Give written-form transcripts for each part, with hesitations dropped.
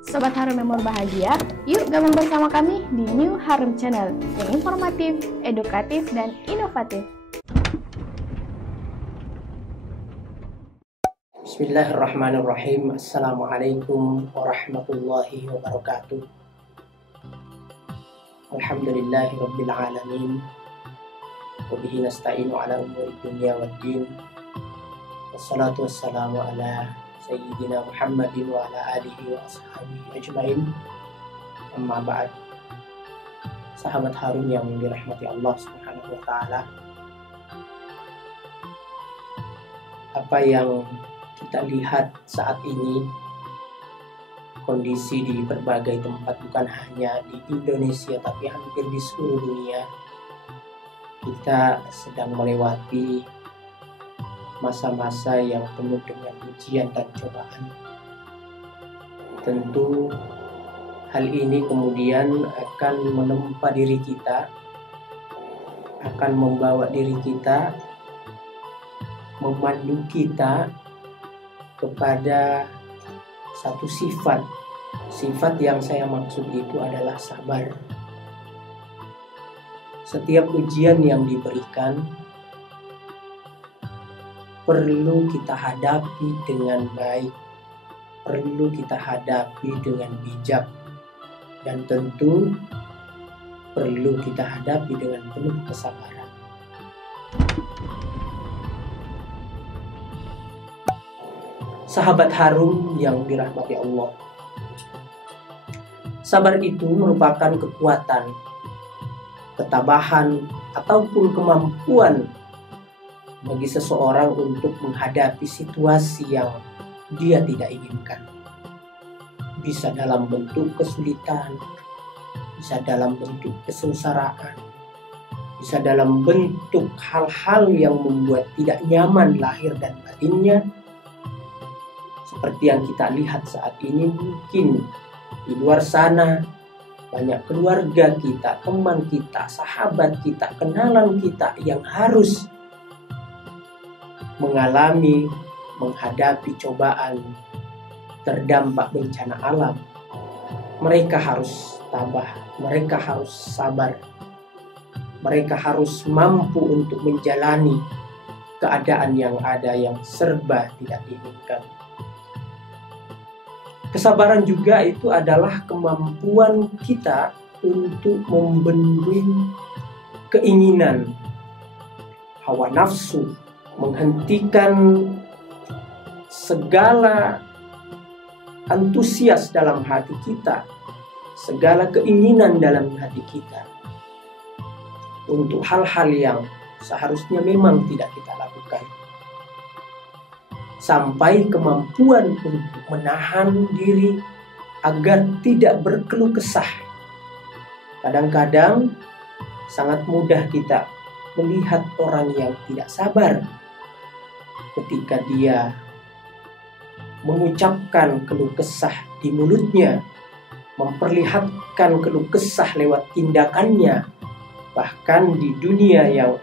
Sobat Harum yang berbahagia, yuk gabung bersama kami di New Harum Channel yang informatif, edukatif, dan inovatif. Bismillahirrahmanirrahim. Assalamualaikum warahmatullahi wabarakatuh. Alhamdulillahirabbil alamin. Wa bihi nasta'inu ala umuri dunya waddin. Wassalatu wassalamu ala sayyidina Muhammadin wa ala alihi wa ashabihi ajmain. Amma ba'd. Sahabat Harum yang dirahmati Allah Subhanahu wa taala. Apa yang kita lihat saat ini, kondisi di berbagai tempat, bukan hanya di Indonesia tapi hampir di seluruh dunia, kita sedang melewati masa-masa yang penuh dengan ujian dan cobaan. Tentu hal ini kemudian akan menempa diri kita, akan membawa diri kita, memandu kita kepada satu sifat. Sifat yang saya maksud itu adalah sabar. Setiap ujian yang diberikan perlu kita hadapi dengan baik, perlu kita hadapi dengan bijak, dan tentu perlu kita hadapi dengan penuh kesabaran. Sahabat Harum yang dirahmati Allah, sabar itu merupakan kekuatan, ketabahan, ataupun kemampuan bagi seseorang untuk menghadapi situasi yang dia tidak inginkan. Bisa dalam bentuk kesulitan, bisa dalam bentuk kesengsaraan, bisa dalam bentuk hal-hal yang membuat tidak nyaman lahir dan batinnya. Seperti yang kita lihat saat ini, mungkin di luar sana banyak keluarga kita, teman kita, sahabat kita, kenalan kita yang harus menghadapi cobaan, terdampak bencana alam. Mereka harus tabah, mereka harus sabar, mereka harus mampu untuk menjalani keadaan yang ada yang serba tidak diinginkan. Kesabaran juga itu adalah kemampuan kita untuk membendung keinginan, hawa nafsu, menghentikan segala antusias dalam hati kita, segala keinginan dalam hati kita untuk hal-hal yang seharusnya memang tidak kita lakukan, sampai kemampuan untuk menahan diri agar tidak berkeluh kesah. Kadang-kadang sangat mudah kita melihat orang yang tidak sabar ketika dia mengucapkan keluh kesah di mulutnya, memperlihatkan keluh kesah lewat tindakannya. Bahkan di dunia yang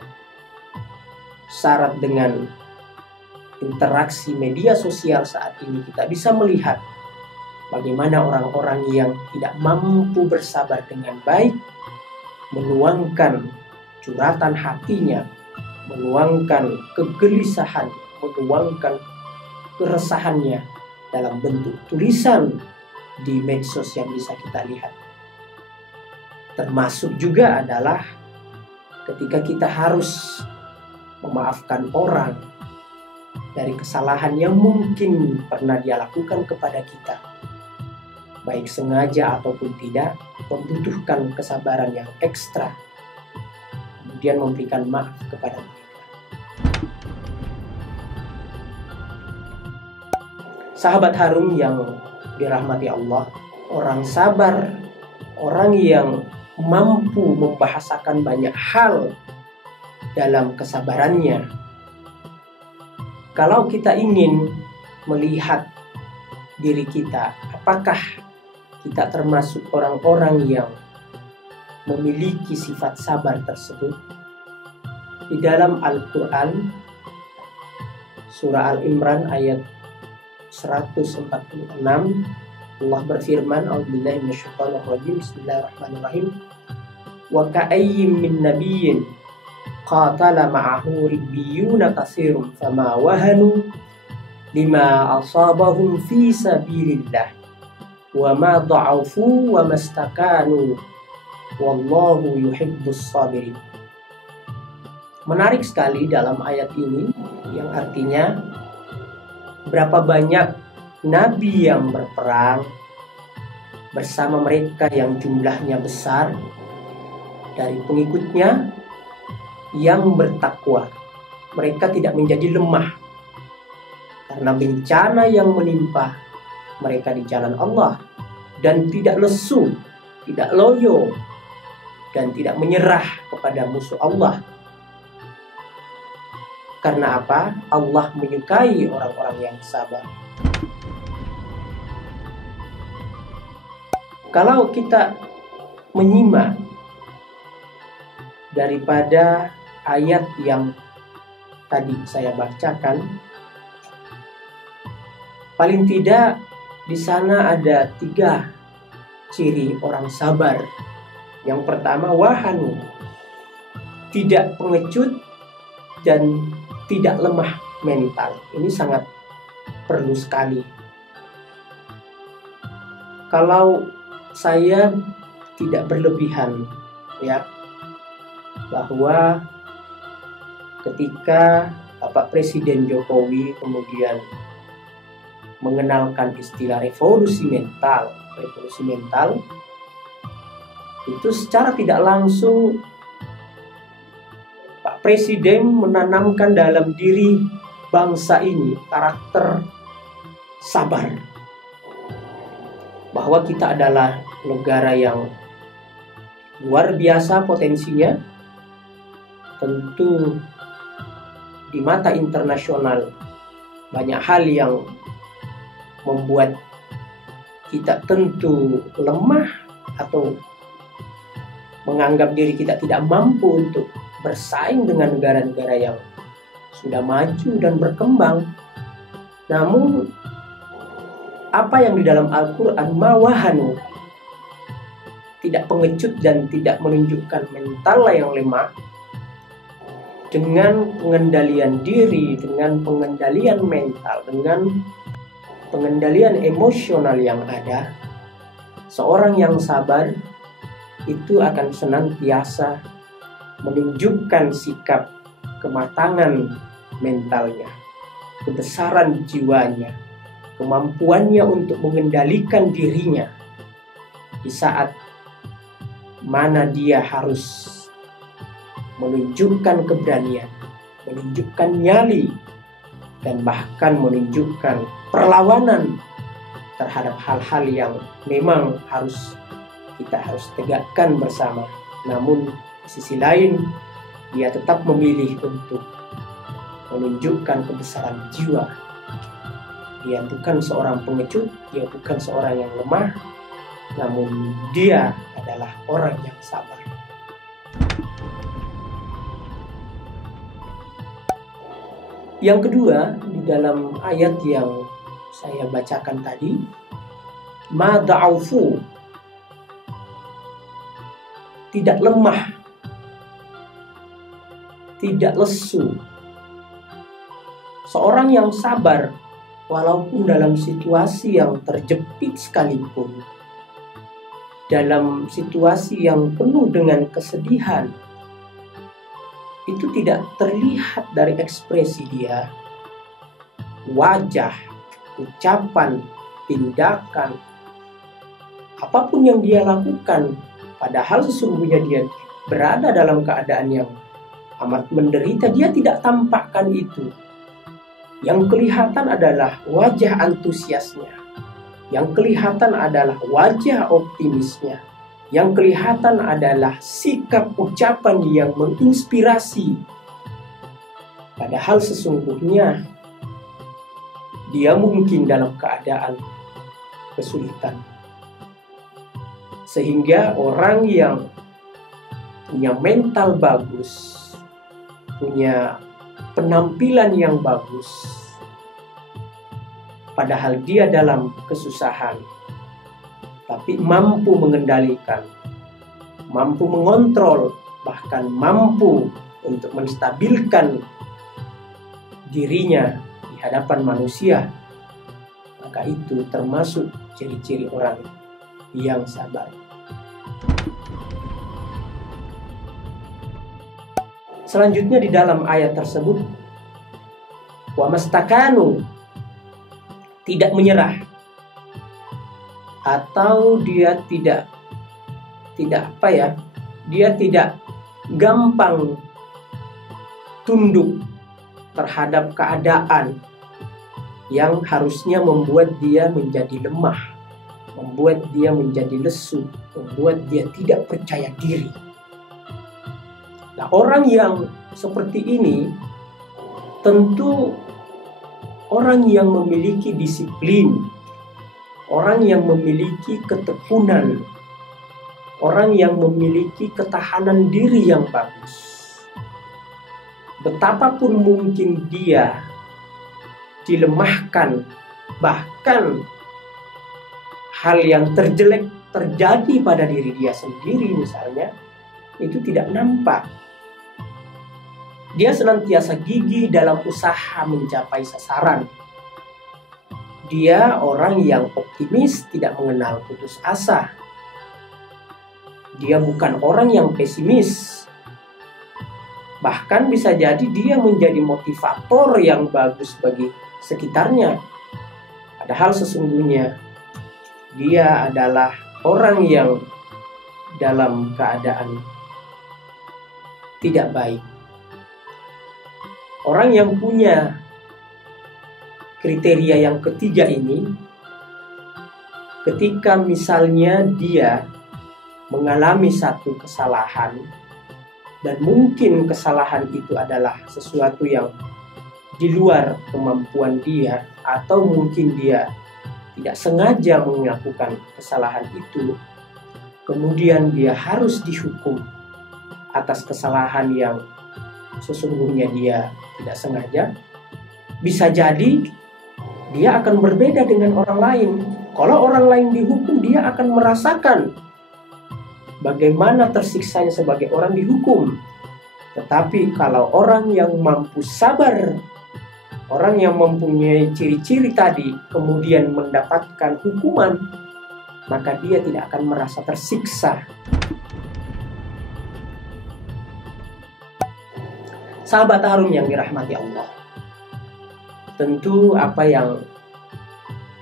syarat dengan interaksi media sosial saat ini, kita bisa melihat bagaimana orang-orang yang tidak mampu bersabar dengan baik menuangkan curhatan hatinya, menuangkan kegelisahan, menuangkan keresahannya dalam bentuk tulisan di medsos yang bisa kita lihat. Termasuk juga adalah ketika kita harus memaafkan orang dari kesalahan yang mungkin pernah dia lakukan kepada kita, baik sengaja ataupun tidak, membutuhkan kesabaran yang ekstra, kemudian memberikan maaf kepada mereka. Sahabat Harum yang dirahmati Allah, orang sabar, orang yang mampu membahasakan banyak hal dalam kesabarannya. Kalau kita ingin melihat diri kita, apakah kita termasuk orang-orang yang memiliki sifat sabar tersebut? Di dalam Al-Quran, surah Al-Imran ayat 146, Allah berfirman, A'udzubillahi minasyaitonir rajim. Bismillahirrahmanirrahim. Wa ka'ayyin min nabiyyin qatala ma'ahu ribbiyuna katsirun fama wahanu lima asabahum fi sabilillah wa ma dha'afu wa mastakanu wallahu yuhibbus sabirin. Menarik sekali dalam ayat ini yang artinya berapa banyak nabi yang berperang bersama mereka yang jumlahnya besar dari pengikutnya yang bertakwa. Mereka tidak menjadi lemah karena bencana yang menimpa mereka di jalan Allah, dan tidak lesu, tidak loyo, dan tidak menyerah kepada musuh Allah. Karena apa? Allah menyukai orang-orang yang sabar. Kalau kita menyimak daripada ayat yang tadi saya bacakan, paling tidak di sana ada 3 ciri orang sabar. Yang pertama, wahanu, tidak pengecut dan tidak lemah mental. Ini sangat perlu sekali. Kalau saya tidak berlebihan, ya, bahwa ketika Bapak Presiden Jokowi kemudian mengenalkan istilah revolusi mental itu secara tidak langsung Pak Presiden menanamkan dalam diri bangsa ini karakter sabar, bahwa kita adalah negara yang luar biasa potensinya. Tentu di mata internasional banyak hal yang membuat kita tentu lemah atau menganggap diri kita tidak mampu untuk bersaing dengan negara-negara yang sudah maju dan berkembang. Namun apa yang di dalam Al-Quran, mawahanu, tidak pengecut dan tidak menunjukkan mental yang lemah, dengan pengendalian diri, dengan pengendalian mental, dengan pengendalian emosional yang ada, seorang yang sabar itu akan senantiasa menunjukkan sikap kematangan mentalnya, kebesaran jiwanya, kemampuannya untuk mengendalikan dirinya di saat mana dia harus menunjukkan keberanian, menunjukkan nyali, dan bahkan menunjukkan perlawanan terhadap hal-hal yang memang kita harus tegakkan bersama. Namun di sisi lain dia tetap memilih untuk menunjukkan kebesaran jiwa. Dia bukan seorang pengecut, dia bukan seorang yang lemah, namun dia adalah orang yang sabar. Yang kedua, di dalam ayat yang saya bacakan tadi, ma da'ufu, tidak lemah, tidak lesu. Seorang yang sabar, walaupun dalam situasi yang terjepit sekalipun, dalam situasi yang penuh dengan kesedihan, itu tidak terlihat dari ekspresi dia, wajah, ucapan, tindakan, apapun yang dia lakukan, padahal sesungguhnya dia berada dalam keadaan yang amat menderita, dia tidak tampakkan itu. Yang kelihatan adalah wajah antusiasnya, yang kelihatan adalah wajah optimisnya, yang kelihatan adalah sikap ucapan yang menginspirasi. Padahal sesungguhnya dia mungkin dalam keadaan kesulitan. Sehingga orang yang punya mental bagus, punya penampilan yang bagus, padahal dia dalam kesusahan, tapi mampu mengendalikan, mampu mengontrol, bahkan mampu untuk menstabilkan dirinya di hadapan manusia, maka itu termasuk ciri-ciri orang yang sabar. Selanjutnya di dalam ayat tersebut, wa mastakanu, tidak menyerah, atau dia tidak gampang tunduk terhadap keadaan yang harusnya membuat dia menjadi lemah, membuat dia menjadi lesu, membuat dia tidak percaya diri. Nah, orang yang seperti ini tentu orang yang memiliki disiplin, orang yang memiliki ketekunan, orang yang memiliki ketahanan diri yang bagus. Betapapun mungkin dia dilemahkan, bahkan hal yang terjelek terjadi pada diri dia sendiri misalnya, itu tidak nampak. Dia senantiasa gigih dalam usaha mencapai sasaran. Dia orang yang optimis, tidak mengenal putus asa. Dia bukan orang yang pesimis. Bahkan bisa jadi dia menjadi motivator yang bagus bagi sekitarnya. Padahal sesungguhnya dia adalah orang yang dalam keadaan tidak baik. Orang yang punya kriteria yang ketiga ini, ketika misalnya dia mengalami satu kesalahan, dan mungkin kesalahan itu adalah sesuatu yang di luar kemampuan dia, atau mungkin dia tidak sengaja melakukan kesalahan itu, kemudian dia harus dihukum atas kesalahan yang sesungguhnya dia tidak sengaja, bisa jadi dia akan berbeda dengan orang lain. Kalau orang lain dihukum, dia akan merasakan bagaimana tersiksanya sebagai orang dihukum. Tetapi kalau orang yang mampu sabar, orang yang mempunyai ciri-ciri tadi, kemudian mendapatkan hukuman, maka dia tidak akan merasa tersiksa. Sahabat Harum yang dirahmati Allah, tentu apa yang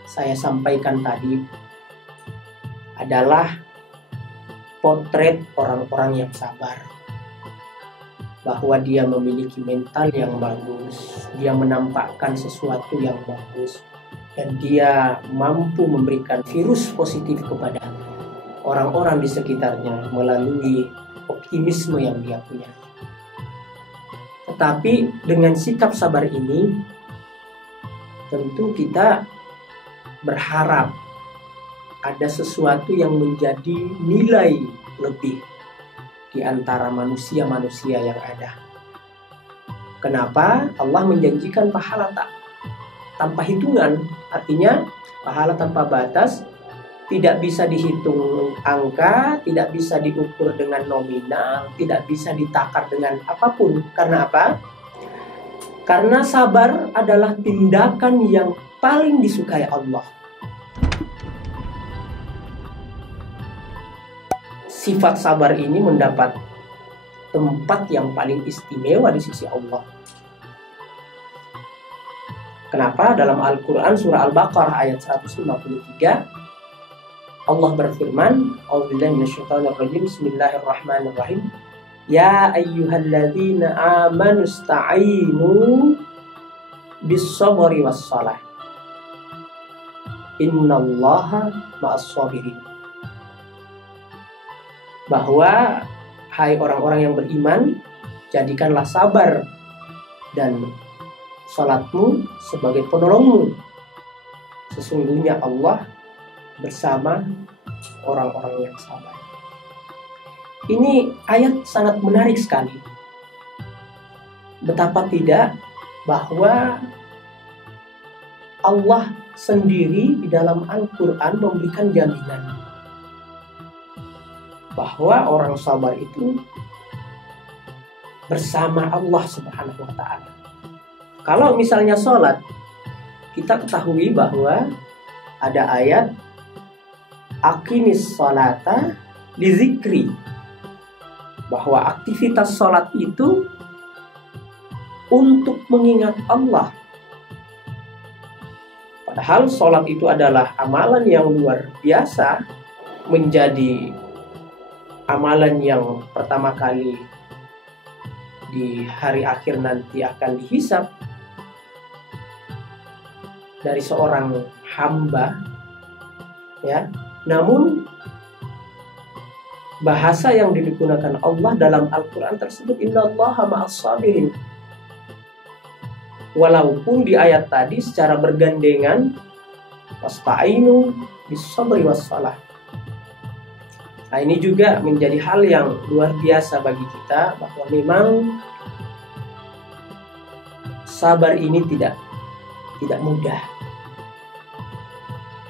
saya sampaikan tadi adalah potret orang-orang yang sabar, bahwa dia memiliki mental yang bagus, dia menampakkan sesuatu yang bagus, dan dia mampu memberikan virus positif kepada orang-orang di sekitarnya melalui optimisme yang dia punya. Tetapi dengan sikap sabar ini, tentu kita berharap ada sesuatu yang menjadi nilai lebih di antara manusia-manusia yang ada. Kenapa? Allah menjanjikan pahala tanpa hitungan, artinya pahala tanpa batas, tidak bisa dihitung angka, tidak bisa diukur dengan nominal, tidak bisa ditakar dengan apapun. Karena apa? Karena sabar adalah tindakan yang paling disukai Allah. Sifat sabar ini mendapat tempat yang paling istimewa di sisi Allah. Kenapa? Dalam Al-Quran surah Al-Baqarah ayat 153, Allah berfirman, A'udzubillahi minasyaitonirrajim, Bismillahirrahmanirrahim. Ya ayyuhalladzina amanu ista'inu bis-sabri was-salah. Innallaha ma'as-sabirin. Bahwa hai orang-orang yang beriman, jadikanlah sabar dan salatmu sebagai penolongmu. Sesungguhnya Allah bersama orang-orang yang sabar. Ini ayat sangat menarik sekali. Betapa tidak bahwa Allah sendiri di dalam Al-Quran memberikan jaminan bahwa orang sabar itu bersama Allah Subhanahu wa Ta'ala. Kalau misalnya sholat, kita ketahui bahwa ada ayat aqimis sholata li zikri, bahwa aktivitas sholat itu untuk mengingat Allah. Padahal sholat itu adalah amalan yang luar biasa, menjadi amalan yang pertama kali di hari akhir nanti akan dihisab dari seorang hamba, ya. Namun bahasa yang digunakan Allah dalam Al-Quran tersebut, innallaha ma'as sabirin. Walaupun di ayat tadi secara bergandengan, wasta'inu bis-sabri was-salah. Nah, ini juga menjadi hal yang luar biasa bagi kita, bahwa memang sabar ini tidak mudah.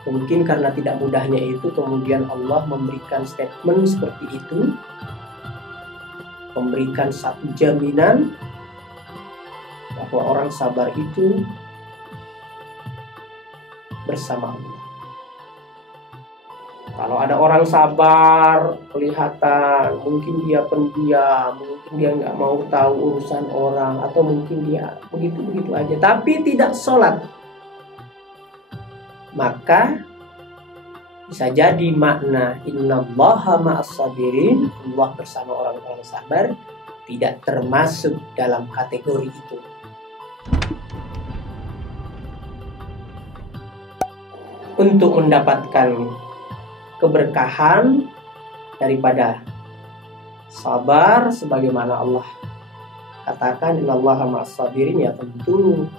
Mungkin karena tidak mudahnya itu, kemudian Allah memberikan statement seperti itu, memberikan satu jaminan bahwa orang sabar itu bersama Allah. Kalau ada orang sabar, kelihatan mungkin dia pendiam, mungkin dia nggak mau tahu urusan orang, atau mungkin dia begitu-begitu aja, tapi tidak sholat, maka bisa jadi makna innallaha ma'as sabirin, Allah bersama orang-orang sabar, tidak termasuk dalam kategori itu. Untuk mendapatkan keberkahan daripada sabar, sebagaimana Allah katakan innallaha ma'as sabirin, ya tentu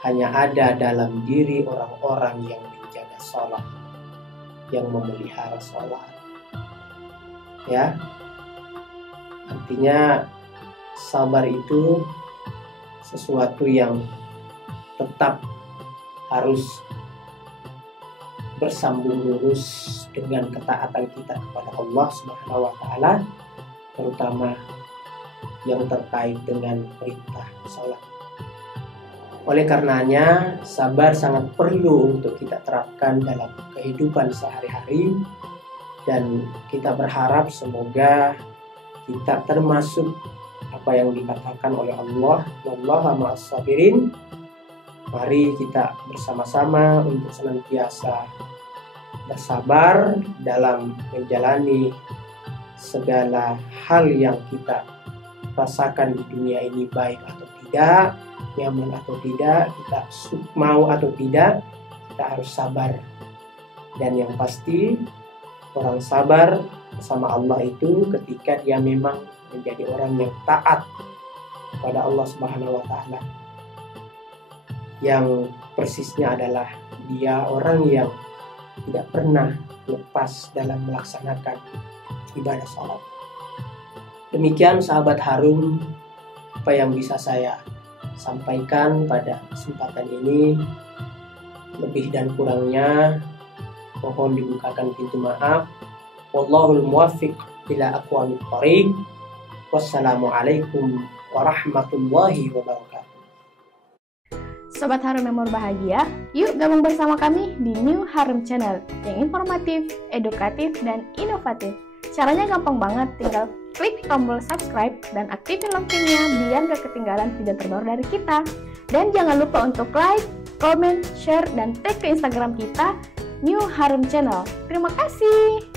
hanya ada dalam diri orang-orang yang menjaga sholat, yang memelihara sholat, ya. Artinya sabar itu sesuatu yang tetap harus bersambung lurus dengan ketaatan kita kepada Allah Subhanahu wa Ta'ala, terutama yang terkait dengan perintah sholat. Oleh karenanya, sabar sangat perlu untuk kita terapkan dalam kehidupan sehari-hari, dan kita berharap semoga kita termasuk apa yang dikatakan oleh Allah, wallaha ma'as sabirin. Mari kita bersama-sama untuk senantiasa bersabar dalam menjalani segala hal yang kita rasakan di dunia ini, baik atau tidak, nyaman atau tidak, kita mau atau tidak, kita harus sabar. Dan yang pasti, orang sabar bersama Allah itu ketika dia memang menjadi orang yang taat kepada Allah Subhanahu wa Ta'ala, yang persisnya adalah dia orang yang tidak pernah lepas dalam melaksanakan ibadah salat. Demikian sahabat Harum, apa yang bisa saya sampaikan pada kesempatan ini. Lebih dan kurangnya mohon dibukakan pintu maaf. Wallahul muwaffiq ila aqwamit thoriq. Wassalamualaikum warahmatullahi wabarakatuh. Sobat Harum yang berbahagia, yuk gabung bersama kami di New Harum Channel yang informatif, edukatif, dan inovatif. Caranya gampang banget, tinggal klik tombol subscribe dan aktifin loncengnya biar gak ketinggalan video terbaru dari kita. Dan jangan lupa untuk like, comment, share, dan tag ke Instagram kita, New Harum Channel. Terima kasih!